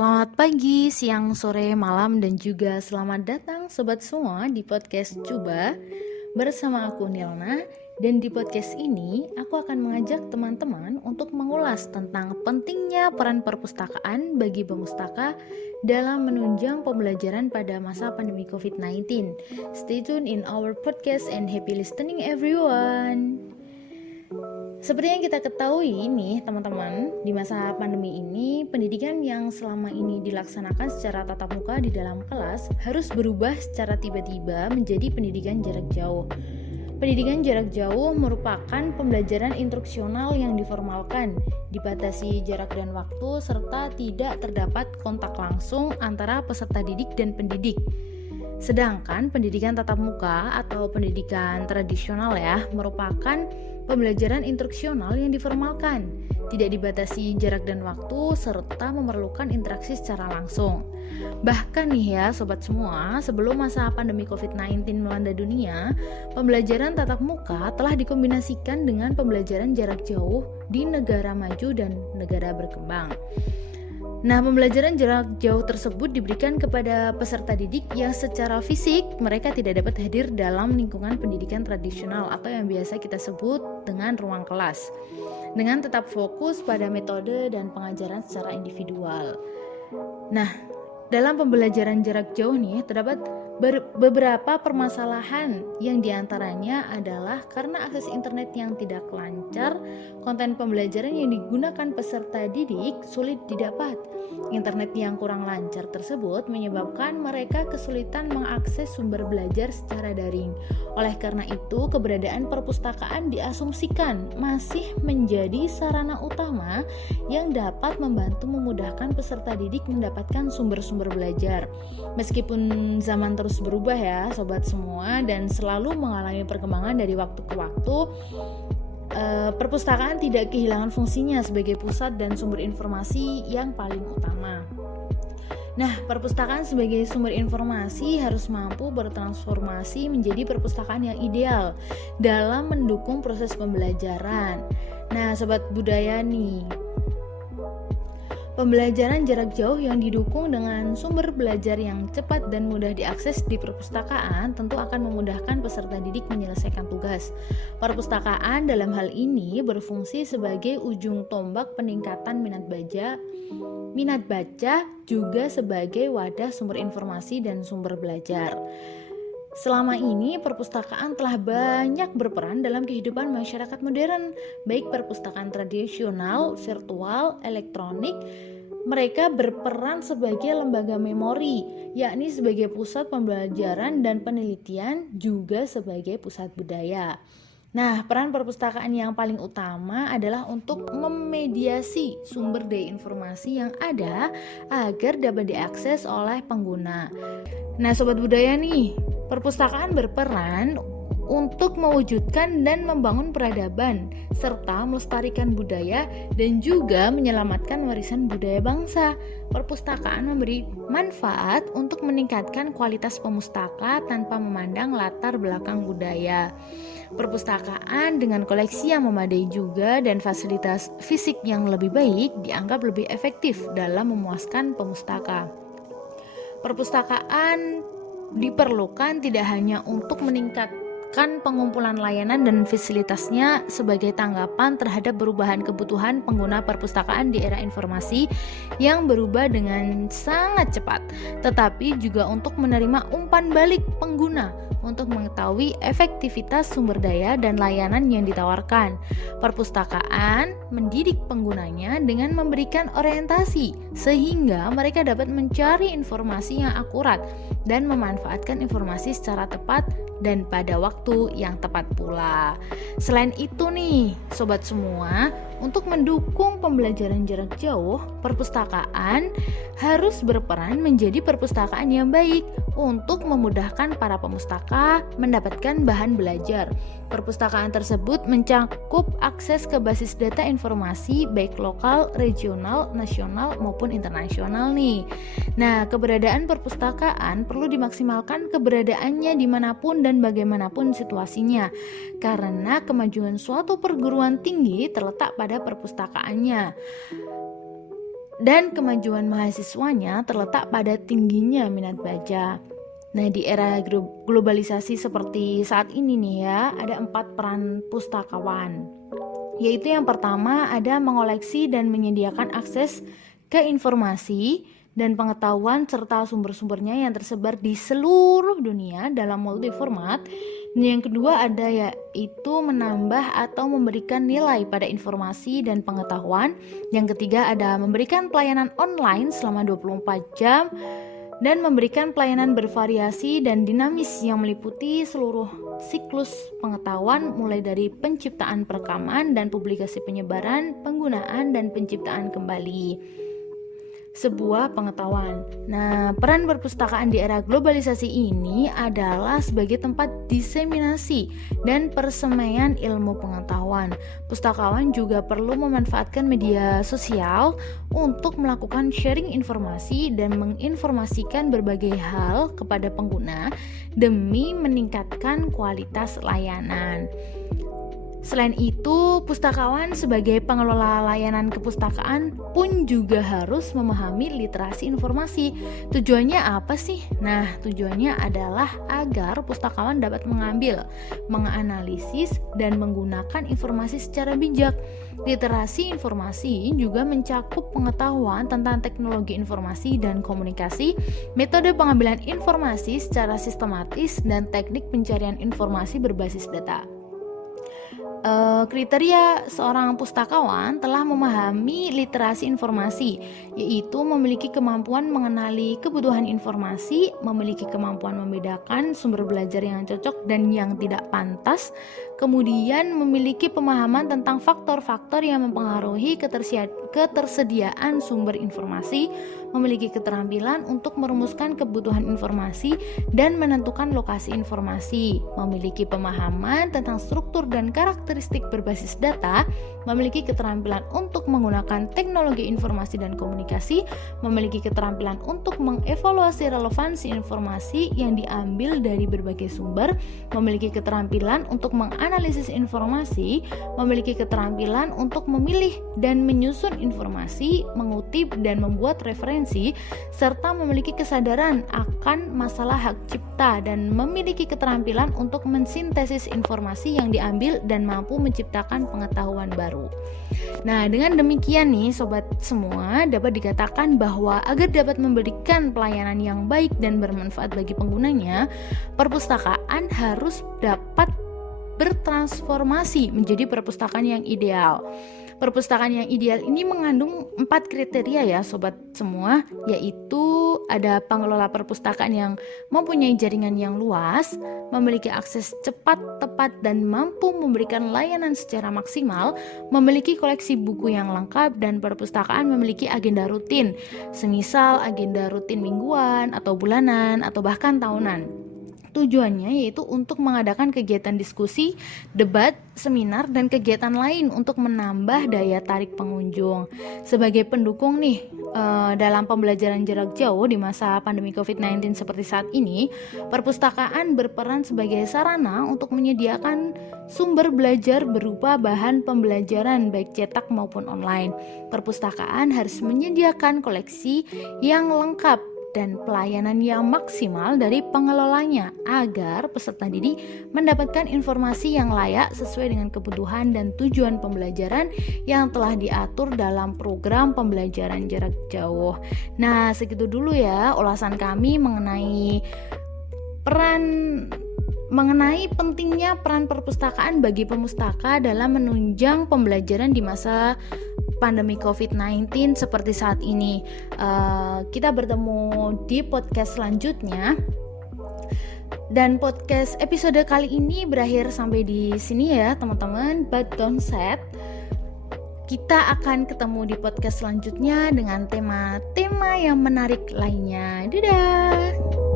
Selamat pagi, siang, sore, malam, dan juga selamat datang sobat semua di podcast Cuba bersama aku Nilna. Dan di podcast ini aku akan mengajak teman-teman untuk mengulas tentang pentingnya peran perpustakaan bagi pemustaka dalam menunjang pembelajaran pada masa pandemi COVID-19. Stay tuned in our podcast and happy listening everyone. Seperti yang kita ketahui nih teman-teman, di masa pandemi ini pendidikan yang selama ini dilaksanakan secara tatap muka di dalam kelas harus berubah secara tiba-tiba menjadi pendidikan jarak jauh. Pendidikan jarak jauh merupakan pembelajaran instruksional yang diformalkan, dibatasi jarak dan waktu, serta tidak terdapat kontak langsung antara peserta didik dan pendidik. Sedangkan pendidikan tatap muka atau pendidikan tradisional merupakan pembelajaran instruksional yang diformalkan, tidak dibatasi jarak dan waktu, serta memerlukan interaksi secara langsung. Bahkan nih sobat semua, sebelum masa pandemi COVID-19 melanda dunia, pembelajaran tatap muka telah dikombinasikan dengan pembelajaran jarak jauh di negara maju dan negara berkembang. Nah, pembelajaran jarak jauh tersebut diberikan kepada peserta didik yang secara fisik mereka tidak dapat hadir dalam lingkungan pendidikan tradisional atau yang biasa kita sebut dengan ruang kelas, dengan tetap fokus pada metode dan pengajaran secara individual. Nah, dalam pembelajaran jarak jauh nih terdapat beberapa permasalahan yang diantaranya adalah karena akses internet yang tidak lancar, konten pembelajaran yang digunakan peserta didik sulit didapat. Internet yang kurang lancar tersebut menyebabkan mereka kesulitan mengakses sumber belajar secara daring. Oleh karena itu, keberadaan perpustakaan diasumsikan masih menjadi sarana utama yang dapat membantu memudahkan peserta didik mendapatkan sumber-sumber belajar. Meskipun zaman terus berubah sobat semua, dan selalu mengalami perkembangan dari waktu ke waktu, perpustakaan tidak kehilangan fungsinya sebagai pusat dan sumber informasi yang paling utama. Nah, perpustakaan sebagai sumber informasi harus mampu bertransformasi menjadi perpustakaan yang ideal dalam mendukung proses pembelajaran. Nah, sobat budaya nih, pembelajaran jarak jauh yang didukung dengan sumber belajar yang cepat dan mudah diakses di perpustakaan tentu akan memudahkan peserta didik menyelesaikan tugas. Perpustakaan dalam hal ini berfungsi sebagai ujung tombak peningkatan minat baca juga sebagai wadah sumber informasi dan sumber belajar. Selama ini perpustakaan telah banyak berperan dalam kehidupan masyarakat modern, baik perpustakaan tradisional, virtual, elektronik. Mereka berperan sebagai lembaga memori, yakni sebagai pusat pembelajaran dan penelitian, juga sebagai pusat budaya. Nah, peran perpustakaan yang paling utama adalah untuk memediasi sumber daya informasi yang ada agar dapat diakses oleh pengguna. Nah, sobat budaya nih, perpustakaan berperan untuk mewujudkan dan membangun peradaban serta melestarikan budaya dan juga menyelamatkan warisan budaya bangsa. Perpustakaan memberi manfaat untuk meningkatkan kualitas pemustaka tanpa memandang latar belakang budaya. Perpustakaan dengan koleksi yang memadai juga dan fasilitas fisik yang lebih baik dianggap lebih efektif dalam memuaskan pemustaka. Perpustakaan diperlukan tidak hanya untuk meningkatkan pengumpulan layanan dan fasilitasnya sebagai tanggapan terhadap perubahan kebutuhan pengguna perpustakaan di era informasi yang berubah dengan sangat cepat, tetapi juga untuk menerima umpan balik pengguna untuk mengetahui efektivitas sumber daya dan layanan yang ditawarkan. Perpustakaan mendidik penggunanya dengan memberikan orientasi sehingga mereka dapat mencari informasi yang akurat dan memanfaatkan informasi secara tepat dan pada waktu yang tepat pula. Selain itu nih, sobat semua, untuk mendukung pembelajaran jarak jauh, perpustakaan harus berperan menjadi perpustakaan yang baik untuk memudahkan para pemustaka mendapatkan bahan belajar. Perpustakaan tersebut mencakup akses ke basis data informasi baik lokal, regional, nasional maupun internasional nih. Nah, keberadaan perpustakaan perlu dimaksimalkan keberadaannya dimanapun dan bagaimanapun situasinya, karena kemajuan suatu perguruan tinggi terletak pada perpustakaannya. dan kemajuan mahasiswanya terletak pada tingginya minat baca. Nah, di era globalisasi seperti saat ini nih ya, ada 4 peran pustakawan. Yaitu yang pertama ada mengoleksi dan menyediakan akses ke informasi dan pengetahuan serta sumber-sumbernya yang tersebar di seluruh dunia dalam multi format. Dan yang kedua ada yaitu menambah atau memberikan nilai pada informasi dan pengetahuan. Yang ketiga ada memberikan pelayanan online selama 24 jam dan memberikan pelayanan bervariasi dan dinamis yang meliputi seluruh siklus pengetahuan mulai dari penciptaan perekaman dan publikasi penyebaran, penggunaan dan penciptaan kembali sebuah pengetahuan. Nah, peran perpustakaan di era globalisasi ini adalah sebagai tempat diseminasi dan persemaian ilmu pengetahuan. Pustakawan juga perlu memanfaatkan media sosial untuk melakukan sharing informasi dan menginformasikan berbagai hal kepada pengguna demi meningkatkan kualitas layanan. Selain itu, pustakawan sebagai pengelola layanan kepustakaan pun juga harus memahami literasi informasi. Tujuannya apa sih? Nah, tujuannya adalah agar pustakawan dapat mengambil, menganalisis, dan menggunakan informasi secara bijak. Literasi informasi juga mencakup pengetahuan tentang teknologi informasi dan komunikasi, metode pengambilan informasi secara sistematis, dan teknik pencarian informasi berbasis data. Kriteria seorang pustakawan telah memahami literasi informasi, yaitu memiliki kemampuan mengenali kebutuhan informasi, memiliki kemampuan membedakan sumber belajar yang cocok dan yang tidak pantas, kemudian memiliki pemahaman tentang faktor-faktor yang mempengaruhi ketersediaan sumber informasi, memiliki keterampilan untuk merumuskan kebutuhan informasi dan menentukan lokasi informasi, memiliki pemahaman tentang struktur dan karakteristik berbasis data, memiliki keterampilan untuk menggunakan teknologi informasi dan komunikasi, memiliki keterampilan untuk mengevaluasi relevansi informasi yang diambil dari berbagai sumber, memiliki keterampilan untuk menganalisis informasi, memiliki keterampilan untuk memilih dan menyusun informasi, mengutip dan membuat referensi, serta memiliki kesadaran akan masalah hak cipta dan memiliki keterampilan untuk mensintesis informasi yang diambil dan mampu menciptakan pengetahuan baru. Nah, dengan demikian nih sobat semua, dapat dikatakan bahwa agar dapat memberikan pelayanan yang baik dan bermanfaat bagi penggunanya, perpustakaan harus dapat bertransformasi menjadi perpustakaan yang ideal. Perpustakaan yang ideal ini mengandung 4 kriteria ya sobat semua, yaitu ada pengelola perpustakaan yang mempunyai jaringan yang luas, memiliki akses cepat, tepat, dan mampu memberikan layanan secara maksimal, memiliki koleksi buku yang lengkap, dan perpustakaan memiliki agenda rutin, semisal agenda rutin mingguan, atau bulanan, atau bahkan tahunan. Tujuannya yaitu untuk mengadakan kegiatan diskusi, debat, seminar, dan kegiatan lain untuk menambah daya tarik pengunjung. Sebagai pendukung nih dalam pembelajaran jarak jauh di masa pandemi COVID-19 seperti saat ini, perpustakaan berperan sebagai sarana untuk menyediakan sumber belajar berupa bahan pembelajaran baik cetak maupun online. Perpustakaan harus menyediakan koleksi yang lengkap dan pelayanan yang maksimal dari pengelolanya agar peserta didik mendapatkan informasi yang layak sesuai dengan kebutuhan dan tujuan pembelajaran yang telah diatur dalam program pembelajaran jarak jauh. Nah, segitu dulu ya ulasan kami mengenai pentingnya peran perpustakaan bagi pemustaka dalam menunjang pembelajaran di masa pandemi COVID-19 seperti saat ini. Kita bertemu di podcast selanjutnya. Dan podcast episode kali ini berakhir sampai di sini ya teman-teman. But don't sad. Kita akan ketemu di podcast selanjutnya dengan tema-tema yang menarik lainnya. Dadah.